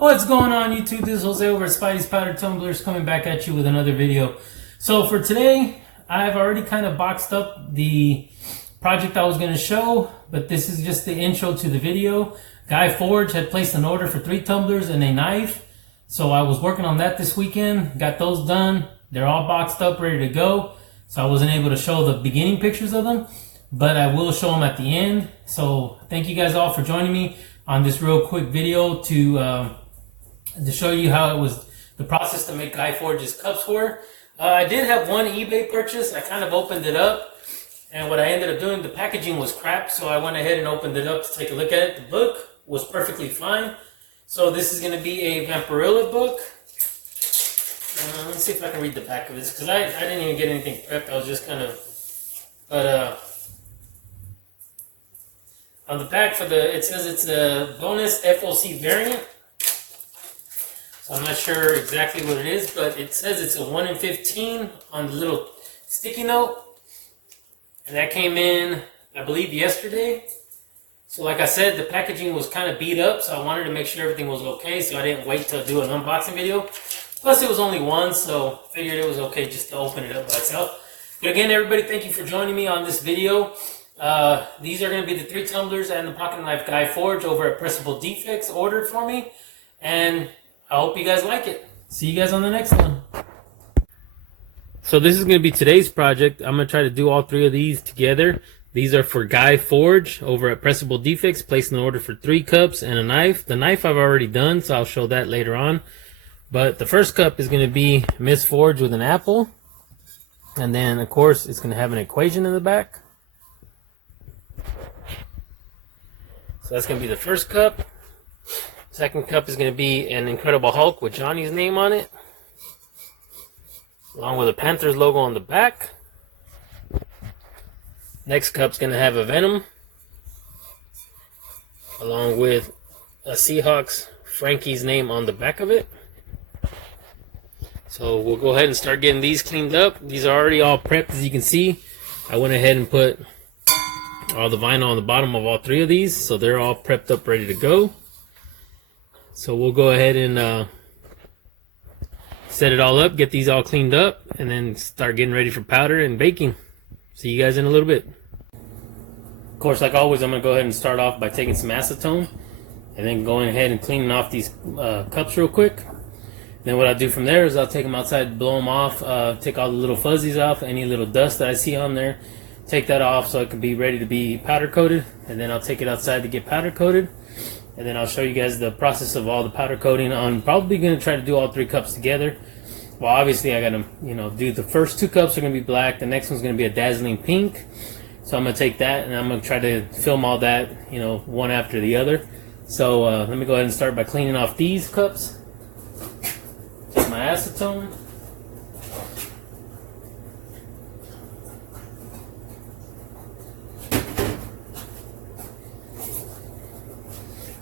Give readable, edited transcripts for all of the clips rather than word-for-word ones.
What's going on YouTube? This is Jose over at Spidey's Powder Tumblers coming back at you with another video. So for today, I've already kind of boxed up the project I was going to show, but this is just the intro to the video. Guy Forge had placed an order for 3 tumblers and a knife. So I was working on that this weekend, got those done. They're all boxed up, ready to go. So I wasn't able to show the beginning pictures of them, but I will show them at the end. So thank you guys all for joining me on this real quick video to show you how it was the process to make Guy Forge's cups were. I did have one eBay purchase. I kind of opened it up, and what I ended up doing, the packaging was crap, so I went ahead and opened it up to take a look at it. The book was perfectly fine. So this is going to be a Vampirilla book. Let's see if I can read the back of this, because I didn't even get anything prepped. I was just kind of, on the back for it says it's a bonus FOC variant. So I'm not sure exactly what it is, but it says it's a 1 in 15 on the little sticky note. And that came in, I believe, yesterday. So like I said, the packaging was kind of beat up, so I wanted to make sure everything was okay, so I didn't wait to do an unboxing video. Plus, it was only one, so I figured it was okay just to open it up by itself. But again, everybody, thank you for joining me on this video. These are going to be the 3 tumblers and the pocket knife Guy Forge over at Pressable Defects ordered for me. And I hope you guys like it. See you guys on the next one. So this is going to be today's project. I'm going to try to do all 3 of these together. These are for Guy Forge over at Pressable Defects, placing an order for 3 cups and a knife. The knife I've already done, so I'll show that later on. But the first cup is going to be Miss Forge with an apple. And then, of course, it's going to have an equation in the back. So that's going to be the first cup. Second cup is going to be an Incredible Hulk with Johnny's name on it, along with a Panthers logo on the back. Next cup's going to have a Venom, along with a Seahawks Frankie's name on the back of it. So we'll go ahead and start getting these cleaned up. These are already all prepped, as you can see. I went ahead and put all the vinyl on the bottom of all 3 of these, so they're all prepped up, ready to go. So we'll go ahead and set it all up, get these all cleaned up, and then start getting ready for powder and baking. See you guys in a little bit. Of course, like always, I'm going to go ahead and start off by taking some acetone and then going ahead and cleaning off these cups real quick. Then what I'll do from there is I'll take them outside, blow them off, take all the little fuzzies off, any little dust that I see on there, take that off so it can be ready to be powder coated, and then I'll take it outside to get powder coated. And then I'll show you guys the process of all the powder coating. I'm probably going to try to do all 3 cups together. Well, obviously I got to, do the first 2 cups are going to be black. The next one's going to be a dazzling pink. So I'm going to take that and I'm going to try to film all that, one after the other. So let me go ahead and start by cleaning off these cups. Take my acetone.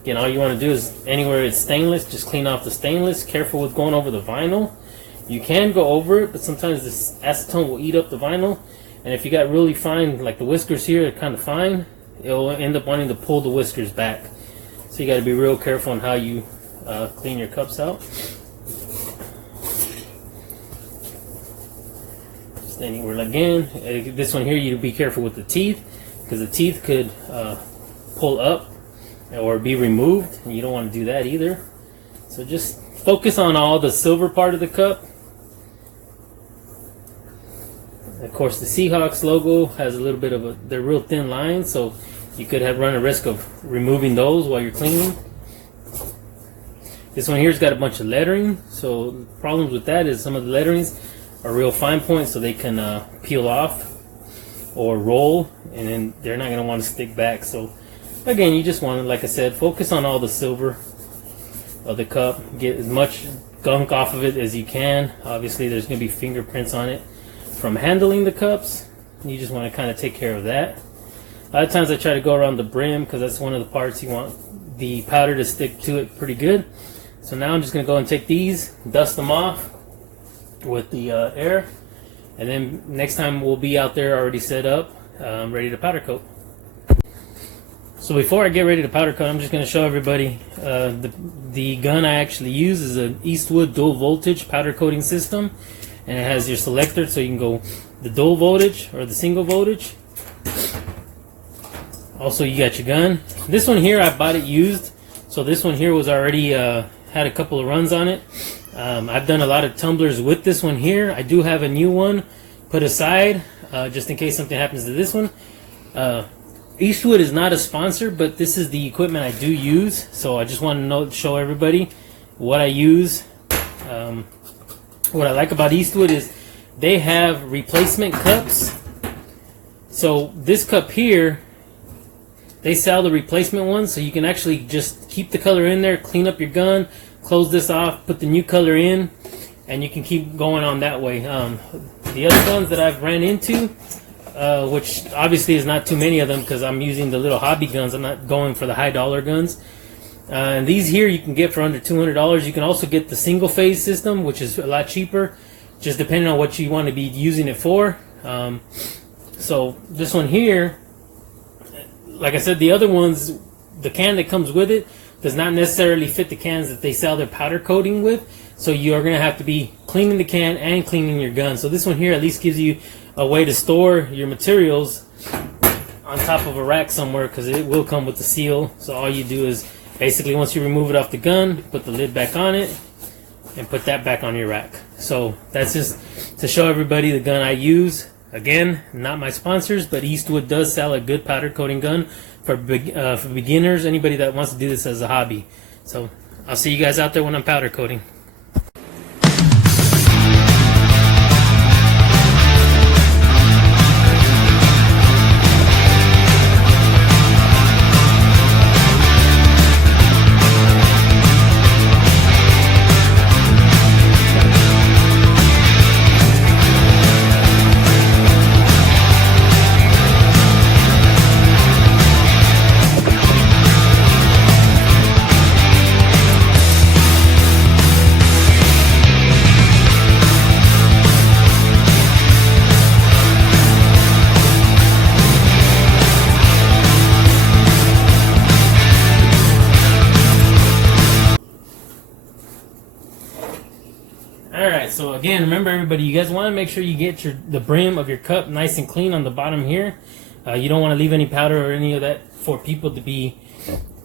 Again, all you want to do is anywhere it's stainless, just clean off the stainless. Careful with going over the vinyl. You can go over it, but sometimes this acetone will eat up the vinyl. And if you got really fine, like the whiskers here are kind of fine, it'll end up wanting to pull the whiskers back. So you got to be real careful on how you clean your cups out. Just anywhere again. This one here, you be careful with the teeth, because the teeth could pull up or be removed, and you don't want to do that either. So just focus on all the silver part of the cup. Of course, the Seahawks logo has a little bit of they're real thin lines, so you could run a risk of removing those while you're cleaning. This one here's got a bunch of lettering, so problems with that is some of the letterings are real fine points, so they can peel off or roll, and then they're not going to want to stick back. So again, you just want to, like I said, focus on all the silver of the cup. Get as much gunk off of it as you can. Obviously, there's going to be fingerprints on it from handling the cups. You just want to kind of take care of that. A lot of times I try to go around the brim, because that's one of the parts you want the powder to stick to it pretty good. So now I'm just going to go and take these, dust them off with the air, and then next time we'll be out there already set up, ready to powder coat. So before I get ready to powder coat, I'm just going to show everybody the gun I actually use is an Eastwood dual voltage powder coating system, and it has your selector so you can go the dual voltage or the single voltage. Also, you got your gun. This one here I bought it used, so this one here was already had a couple of runs on it. I've done a lot of tumblers with this one here. I do have a new one put aside just in case something happens to this one. Eastwood is not a sponsor, but this is the equipment I do use, so I just want to show everybody what I use. What I like about Eastwood is they have replacement cups. So this cup here, they sell the replacement one, so you can actually just keep the color in there, clean up your gun, close this off, put the new color in, and you can keep going on that way. The other guns that I've ran into, which obviously is not too many of them because I'm using the little hobby guns. I'm not going for the high dollar guns. And these here you can get for under $200. You can also get the single phase system, which is a lot cheaper, just depending on what you want to be using it for. So this one here, like I said, the other ones, the can that comes with it does not necessarily fit the cans that they sell their powder coating with. So you're going to have to be cleaning the can and cleaning your gun. So this one here at least gives you a way to store your materials on top of a rack somewhere, because it will come with the seal. So all you do is basically, once you remove it off the gun, put the lid back on it and put that back on your rack. So that's just to show everybody the gun I use. Again, not my sponsors, but Eastwood does sell a good powder coating gun for beginners, anybody that wants to do this as a hobby. So I'll see you guys out there when I'm powder coating. Alright, so again, remember everybody, you guys want to make sure you get the brim of your cup nice and clean on the bottom here. You don't want to leave any powder or any of that for people to be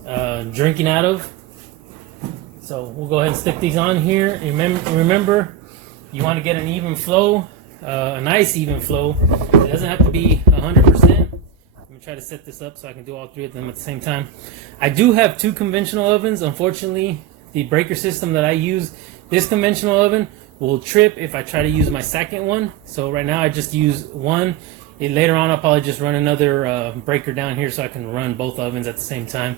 drinking out of. So we'll go ahead and stick these on here. Remember, you want to get an even flow, a nice even flow. It doesn't have to be 100%. Let me try to set this up so I can do all three of them at the same time. I do have two conventional ovens. Unfortunately, the breaker system that I use, this conventional oven, will trip if I try to use my second one. So right now I just use one. Later on I'll probably just run another breaker down here so I can run both ovens at the same time.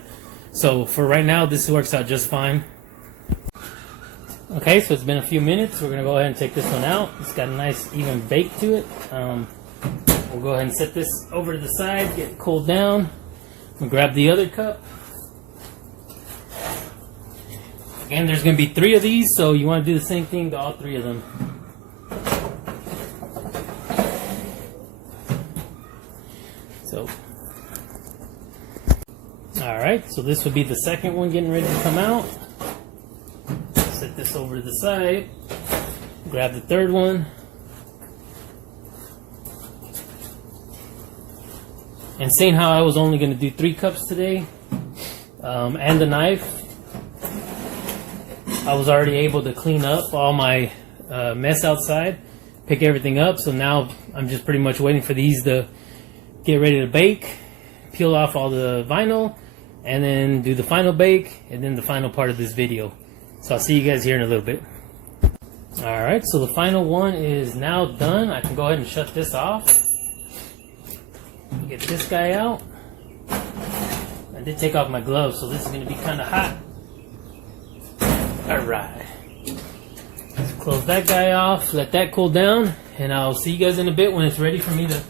So for right now this works out just fine. Okay, so it's been a few minutes. We're going to go ahead and take this one out. It's got a nice even bake to it. We'll go ahead and set this over to the side, get it cooled down. We'll grab the other cup. Again, there's going to be 3 of these, so you want to do the same thing to all 3 of them. So, alright, so this would be the second one getting ready to come out. Set this over to the side. Grab the third one. And seeing how I was only going to do 3 cups today, and the knife, I was already able to clean up all my mess outside, pick everything up. So now I'm just pretty much waiting for these to get ready to bake, peel off all the vinyl, and then do the final bake, and then the final part of this video. So I'll see you guys here in a little bit. Alright, so the final one is now done. I can go ahead and shut this off. Get this guy out. I did take off my gloves, so this is going to be kind of hot. Alright, let's close that guy off, let that cool down, and I'll see you guys in a bit when it's ready for me to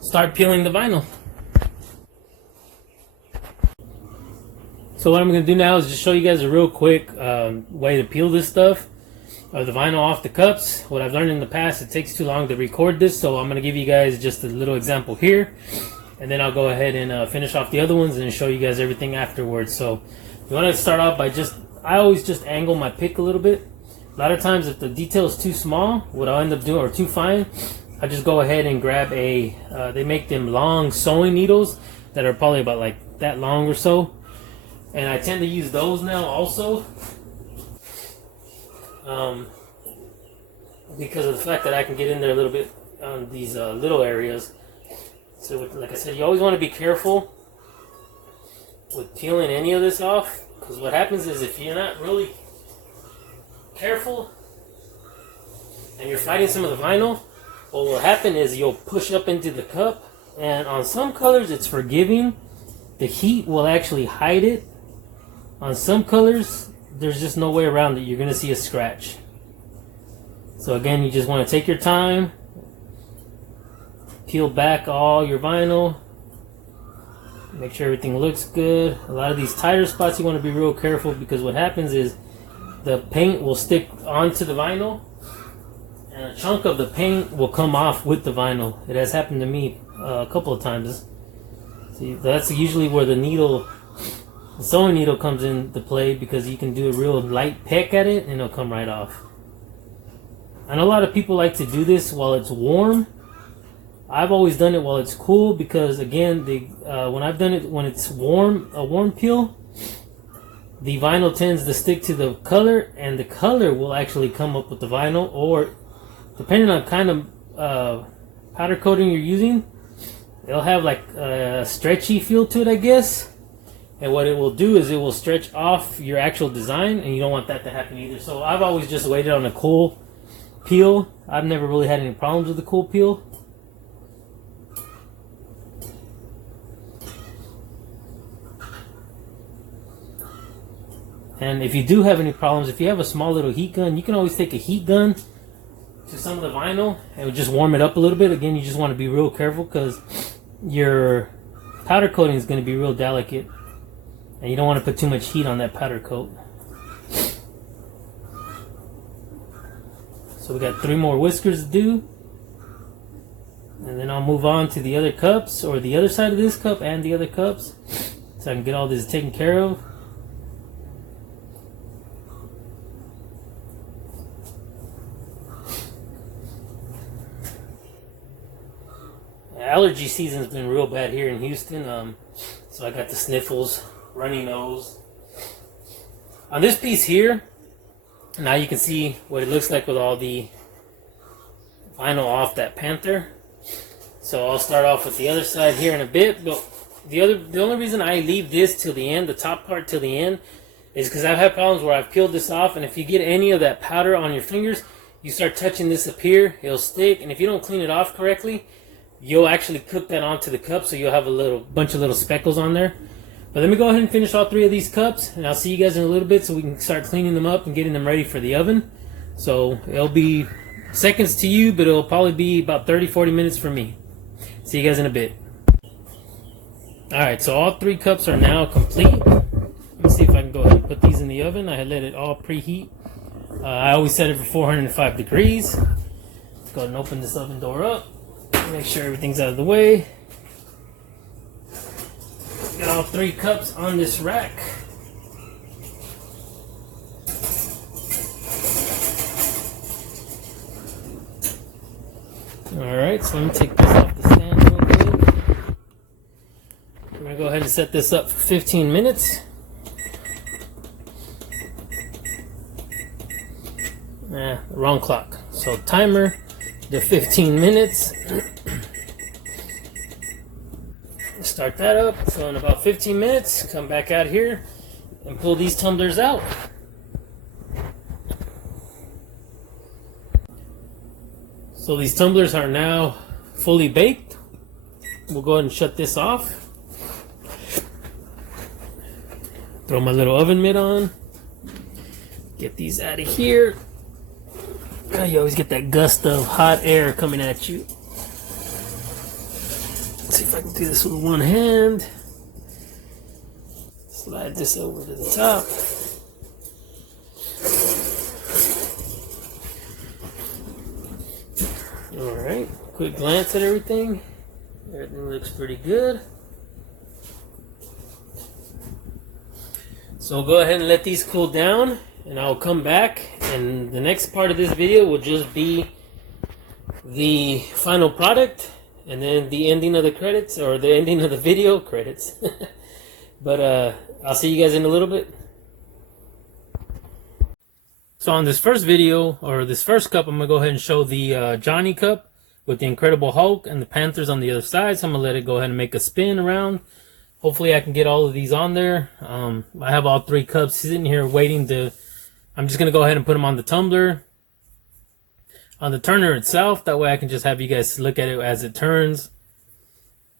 start peeling the vinyl. So what I'm going to do now is just show you guys a real quick way to peel this stuff, or the vinyl off the cups. What I've learned in the past, it takes too long to record this, so I'm going to give you guys just a little example here. and then I'll go ahead and finish off the other ones and show you guys everything afterwards. So you want to start off by I always just angle my pick a little bit. A lot of times if the detail is too small, what I'll end up doing, or too fine, I just go ahead and grab they make them long sewing needles that are probably about like that long or so. And I tend to use those now also. Because of the fact that I can get in there a little bit on these little areas. So like I said, you always want to be careful with peeling any of this off, because what happens is if you're not really careful and you're fighting some of the vinyl, what will happen is you'll push up into the cup, and on some colors it's forgiving. The heat will actually hide it. On some colors, there's just no way around it. You're going to see a scratch. So again, you just want to take your time, peel back all your vinyl, make sure everything looks good. A lot of these tighter spots you want to be real careful, because what happens is the paint will stick onto the vinyl and a chunk of the paint will come off with the vinyl. It has happened to me a couple of times. See, that's usually where the sewing needle comes into play, because you can do a real light peck at it and it'll come right off. I know a lot of people like to do this while it's warm. I've always done it while it's cool, because again, when I've done it when it's warm, a warm peel, the vinyl tends to stick to the color, and the color will actually come up with the vinyl, or depending on kind of powder coating you're using, it'll have like a stretchy feel to it, I guess. And what it will do is it will stretch off your actual design, and you don't want that to happen either. So I've always just waited on a cool peel. I've never really had any problems with the cool peel. And if you do have any problems, if you have a small little heat gun, you can always take a heat gun to some of the vinyl and just warm it up a little bit. Again, you just want to be real careful, because your powder coating is going to be real delicate, and you don't want to put too much heat on that powder coat. So we got 3 more whiskers to do, and then I'll move on to the other cups, or the other side of this cup and the other cups, so I can get all this taken care of. Allergy season's been real bad here in Houston, so I got the sniffles, runny nose. On this piece here, now you can see what it looks like with all the vinyl off that Panther. So I'll start off with the other side here in a bit, but the only reason I leave this till the end, the top part till the end, is because I've had problems where I've peeled this off, and if you get any of that powder on your fingers, you start touching this up here, it'll stick, and if you don't clean it off correctly, you'll actually cook that onto the cup, so you'll have a bunch of little speckles on there. But let me go ahead and finish all 3 of these cups, and I'll see you guys in a little bit so we can start cleaning them up and getting them ready for the oven. So it'll be seconds to you, but it'll probably be about 30-40 minutes for me. See you guys in a bit. Alright, so all 3 cups are now complete. Let me see if I can go ahead and put these in the oven. I had let it all preheat. I always set it for 405 degrees. Let's go ahead and open this oven door up. Make sure everything's out of the way. Got all 3 cups on this rack. Alright, so let me take this off the stand real quick. We're going to go ahead and set this up for 15 minutes. The wrong clock. So timer to 15 minutes. Start that up. So in about 15 minutes, come back out here and pull these tumblers out. So these tumblers are now fully baked. We'll go ahead and shut this off. Throw my little oven mitt on. Get these out of here. You always get that gust of hot air coming at you. Let's see if I can do this with one hand. Slide this over to the top. Alright, quick glance at everything. Everything looks pretty good. So go ahead and let these cool down, and I'll come back, and the next part of this video will just be the final product, and then the ending of the credits, or the ending of the video credits. But I'll see you guys in a little bit. So on this first video, or this first cup, I'm going to go ahead and show the Johnny cup with the Incredible Hulk and the Panthers on the other side. So I'm going to let it go ahead and make a spin around. Hopefully I can get all of these on there. I have all three cups sitting here waiting to... I'm just going to go ahead and put them on the tumbler, on the turner itself. That way I can just have you guys look at it as it turns.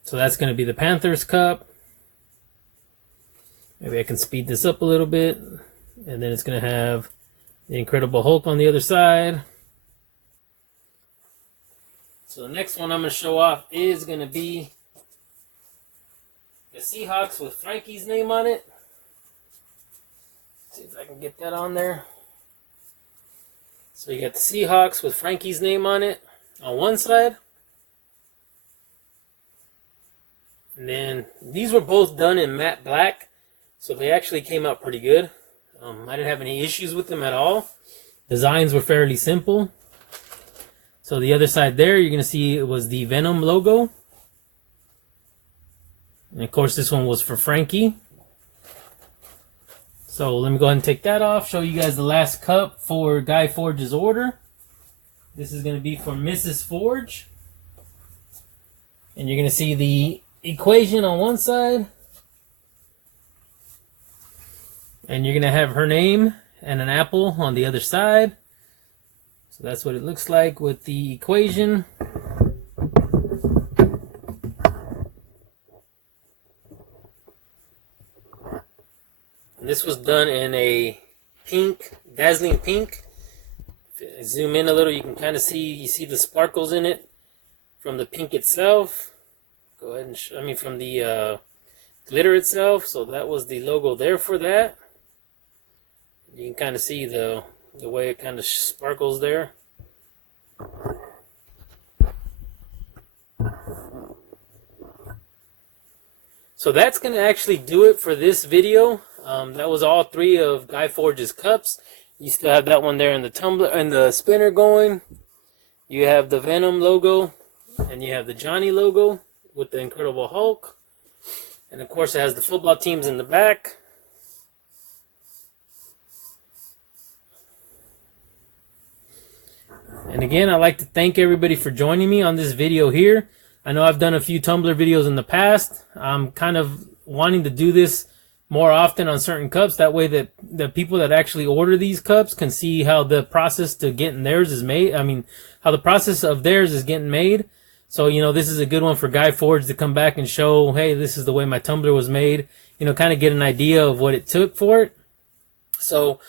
So that's going to be the Panthers cup. Maybe I can speed this up a little bit. And then it's going to have the Incredible Hulk on the other side. So the next one I'm going to show off is going to be the Seahawks with Frankie's name on it. See if I can get that on there. So you got the Seahawks with Frankie's name on it on one side. And then these were both done in matte black, so they actually came out pretty good. I didn't have any issues with them at all. Designs were fairly simple. So the other side there, you're going to see it was the Venom logo. And of course this one was for Frankie. So let me go ahead and take that off, show you guys the last cup for Guy Forge's order. This is going to be for Mrs. Forge. And you're going to see the equation on one side. And you're going to have her name and an apple on the other side. So that's what it looks like with the equation. And this was done in a pink, dazzling pink. If I zoom in a little, you can kind of see, you see the sparkles in it from the pink itself. Go ahead and from the glitter itself. So that was the logo there for that. You can kind of see the way it kind of sparkles there. So that's going to actually do it for this video. That was all three of Guy Forge's cups. You still have that one there in the tumbler and the spinner going. You have the Venom logo, and you have the Johnny logo with the Incredible Hulk. And of course it has the football teams in the back. And again, I'd like to thank everybody for joining me on this video here. I know I've done a few Tumbler videos in the past. I'm kind of wanting to do this more often on certain cups. That way that the people that actually order these cups can see how the process to getting theirs is made. I mean, how the process of theirs is getting made. So, you know, this is a good one for Guy Forge to come back and show, hey, this is the way my tumbler was made. You know, kind of get an idea of what it took for it. So,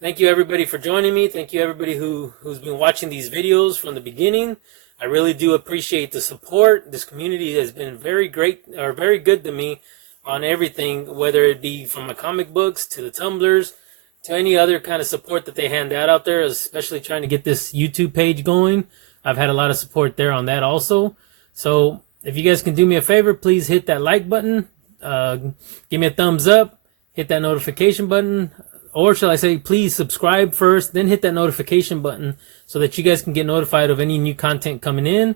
thank you everybody for joining me. Thank you everybody who's been watching these videos from the beginning. I really do appreciate the support. This community has been very great, or very good to me on everything, whether it be from my comic books to the tumblers to any other kind of support that they hand out there, especially trying to get this YouTube page going. I've had a lot of support there on that also. So if you guys can do me a favor, please hit that like button, give me a thumbs up, hit that notification button, or shall I say, please subscribe first, then hit that notification button so that you guys can get notified of any new content coming in.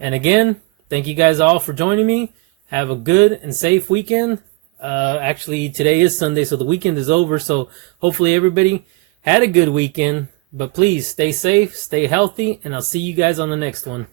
And again, thank you guys all for joining me. Have a good and safe weekend. Actually, today is Sunday, so the weekend is over. So hopefully everybody had a good weekend. But please stay safe, stay healthy, and I'll see you guys on the next one.